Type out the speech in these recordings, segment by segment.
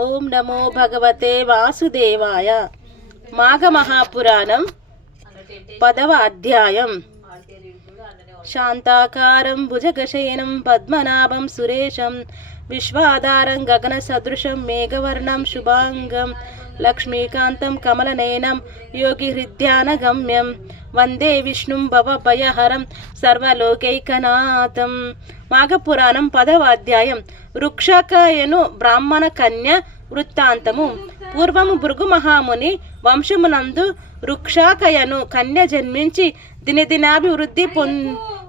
ఓం నమో భగవతే వాసుదేవాయ. మాఘ మహాపురాణం 10వ అధ్యాయం. శాంతాకారం భుజగశయనం పద్మనాభం సురేశం విశ్వాధారం గగన సదృశం మేఘవర్ణం శుభాంగం లక్ష్మీకాంతం కమలనయనం యోగి హృద్యానగమ్యం వందే విష్ణుం భవభయహరం సర్వలోకైకనాథం. మాఘపురాణం 10వ అధ్యాయం. వృక్షకయను బ్రాహ్మణ కన్య వృత్తాంతము. పూర్వము భృగు మహాముని వంశమునందు వృక్షాకయను కన్య జన్మించి దినదినాభివృద్ధి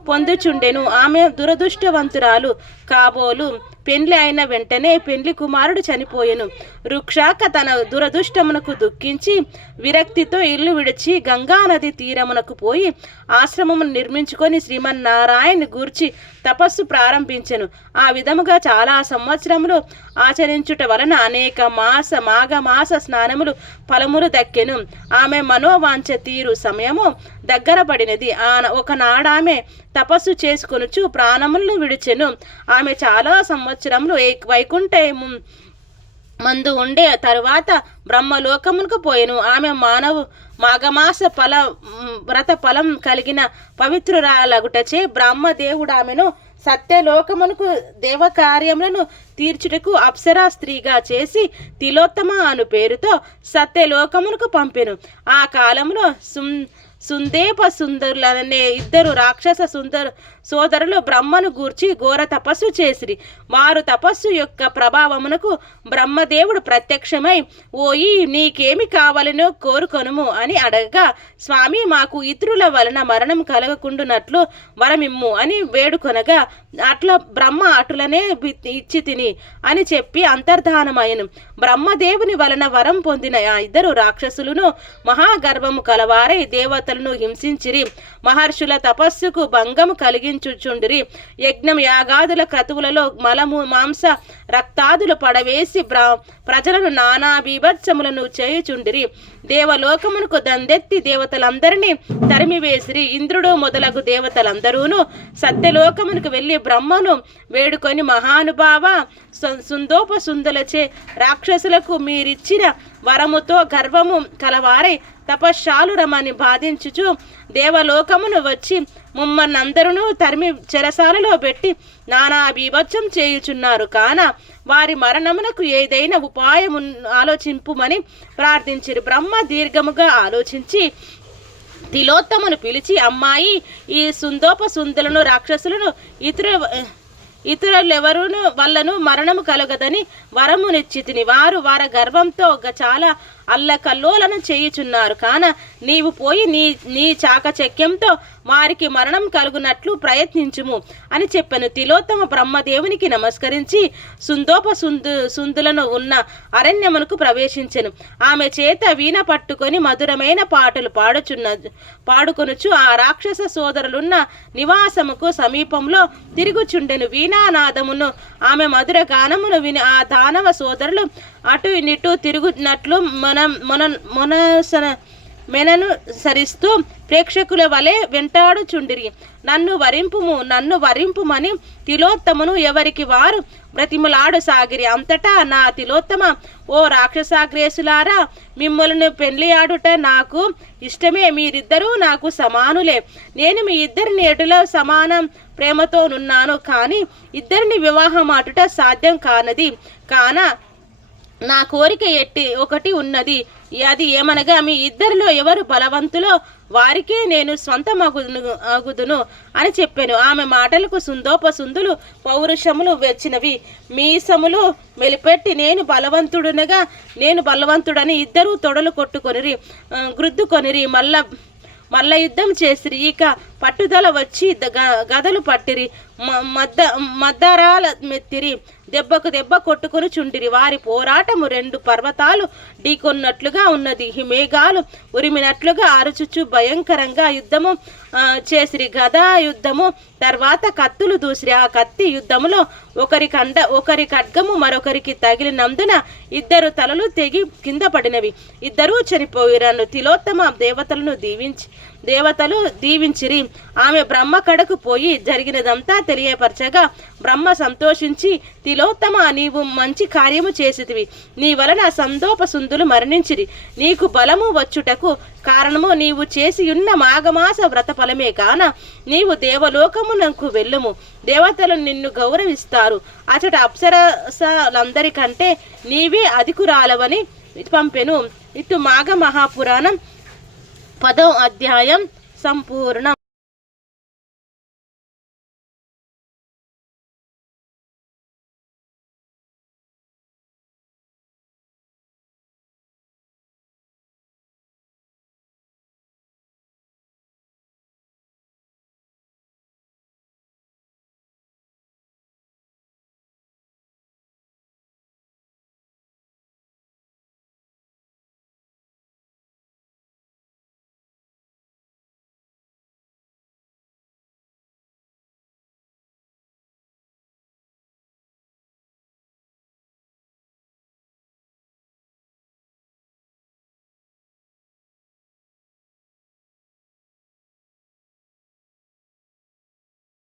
పొందుచుండెను. ఆమె దురదృష్టవంతురాలు కాబోలు. పెండ్లి అయిన వెంటనే పెండ్లి కుమారుడు చనిపోయెను. వృక్షాక తన దురదృష్టమునకు దుఃఖించి విరక్తితో ఇల్లు విడిచి గంగానది తీరమునకు పోయి ఆశ్రమమును నిర్మించుకొని శ్రీమన్నారాయణ గూర్చి తపస్సు ప్రారంభించెను. ఆ విధముగా చాలా సంవత్సరములు ఆచరించుట వలన అనేక మాఘమాస స్నానములు ఫలములు దక్కెను. ఆమె మనోవాంఛ తీరు సమయము దగ్గర పడినది. ఒకనాడామె తపస్సు చేసుకొనుచు ప్రాణములను విడిచెను. ఆమె చాలా సంవత్సరములు వైకుంఠము మందు ఉండే తరువాత బ్రహ్మలోకమునకు పోయెను. ఆమె మాఘమాస వ్రత ఫలం కలిగిన పవిత్రురాలగుటచే బ్రహ్మదేవుడు ఆమెను సత్యలోకమునకు దేవకార్యములను తీర్చుటకు అప్సరా స్త్రీగా చేసి తిలోత్తమ అను పేరుతో సత్యలోకమునకు పంపెను. ఆ కాలంలో సుందేప సుందరులనే ఇద్దరు రాక్షస సోదరులు బ్రహ్మను గూర్చి ఘోర తపస్సు చేసిరి. వారు తపస్సు యొక్క ప్రభావమునకు బ్రహ్మదేవుడు ప్రత్యక్షమై, ఓయి నీకేమి కావాలనో కోరుకొనుము అని అడగగా, స్వామి మాకు ఇతరుల వలన మరణం కలగకుండునట్లు వరమిమ్ము అని వేడుకొనగా, అట్లా బ్రహ్మ అటులనే ఇచ్చి తిని అని చెప్పి అంతర్ధానమయ్యను. బ్రహ్మదేవుని వలన వరం పొందిన ఆ ఇద్దరు రాక్షసులను మహాగర్భము కలవారై దేవతలను హింసించిరి. మహర్షుల తపస్సుకు భంగము కలిగించుచుండిరి. యజ్ఞం యాగాదుల క్రతువులలో మలము మాంస రక్తాదులు పడవేసి ప్రజలను నానా బీభత్సములను చేయుచుండిరి. దేవలోకమునకు దండెత్తి దేవతలందరినీ తరిమివేసిరి. ఇంద్రుడు మొదలగు దేవతలందరూను సత్యలోకమునకు వెళ్ళి బ్రహ్మను వేడుకొని, మహానుభావ సుందోప సుందలచే రాక్షసులకు మీరిచ్చిన వరముతో గర్వము కలవారై తపశ్శాలురమని బాధించుచు దేవలోకమును వచ్చి ముమ్మన్నందరూ తరిమి చెరసాలలో పెట్టి నానా బీభత్సం చేయుచున్నారు. కాన వారి మరణమునకు ఏదైనా ఉపాయం ఆలోచింపుమని ప్రార్థించిరి. బ్రహ్మ దీర్ఘముగా ఆలోచించి తిలోత్తమను పిలిచి, అమ్మాయి, ఈ సుందోప సుందలను రాక్షసులను ఇతరులెవరును వల్లను మరణము కలగదని వరమునిచ్చితిని. వారు వారి గర్భంతో చాలా అల్లకల్లోలను చేయుచున్నారు. కాన నీవు పోయి నీ చాకచక్యంతో వారికి మరణం కలుగునట్లు ప్రయత్నించుము అని చెప్పాను. తిలోత్తమ బ్రహ్మదేవునికి నమస్కరించి సుందోప సుందులను ఉన్న అరణ్యమునకు ప్రవేశించెను. ఆమె చేత వీణ పట్టుకొని మధురమైన పాటలు పాడుకొనుచు ఆ రాక్షస సోదరులున్న నివాసముకు సమీపంలో తిరుగుచుండెను. వీణానాదమును ఆమె మధుర గానమును విని ఆ దానవ సోదరులు అటు ఇటు తిరుగునట్లు మెనను సరిస్తూ ప్రేక్షకుల వలె వెంటాడుచుండిరి. నన్ను వరింపుమని తిలోత్తమును ఎవరికి వారు బ్రతిమలాడు సాగిరి. అంతటా నా తిలోత్తమ, ఓ రాక్షసాగ్రేసులారా, మిమ్మల్ని పెళ్లియాడుట నాకు ఇష్టమే. మీరిద్దరూ నాకు సమానులే. నేను మీ ఇద్దరిని ఎటులో సమానం ప్రేమతోనున్నాను. కానీ ఇద్దరిని వివాహం ఆడుట సాధ్యం కానది. కాన నా కోరిక ఒకటి ఉన్నది. అది ఏమనగా, మీ ఇద్దరిలో ఎవరు బలవంతులో వారికే నేను అగుదును అని చెప్పాను. ఆమె మాటలకు సుందోప సుందులు పౌరుషములు వచ్చినవి. మీసములు మెలిపెట్టి నేను బలవంతుడని ఇద్దరు తొడలు కొట్టుకొనిరి, గ్రుద్దుకొనిరి. మల్ల యుద్ధం చేసిరి. ఇక పట్టుదల వచ్చి గదలు పట్టిరి, మద్దరాల మెత్తిరి, దెబ్బకు దెబ్బ కొట్టుకుని చుండిరి. వారి పోరాటము 2 పర్వతాలు ఢీకొన్నట్లుగా ఉన్నది. మేఘాలు ఉరిమినట్లుగా అరుచుచు భయంకరంగా యుద్ధము చేసిరి. గదా యుద్ధము తర్వాత కత్తులు దూసిరి. ఆ కత్తి యుద్ధములో ఒకరి ఖడ్గము మరొకరికి తగిలినందున ఇద్దరు తలలు తెగి కింద పడినవి. ఇద్దరూ చనిపోయిరను. తిలోత్తమ దేవతలను దేవతలు దీవించిరి. ఆమె బ్రహ్మ కడకు పోయి జరిగినదంతా తెలియపరచగా బ్రహ్మ సంతోషించి, తిలోత్తమ, నీవు మంచి కార్యము చేసితివి. నీ వలన సందోపసుందులు మరణించిరి. నీకు బలము వచ్చుటకు కారణము నీవు చేసియున్న మాఘమాస వ్రత ఫలమే కాన నీవు దేవలోకమునకు వెళ్ళుము. దేవతలు నిన్ను గౌరవిస్తారు. అచట అప్సరసలందరికంటే నీవే అధికురాలవని పంపెను. ఇటు మాఘ మహాపురాణం 10వ అధ్యాయం సంపూర్ణం.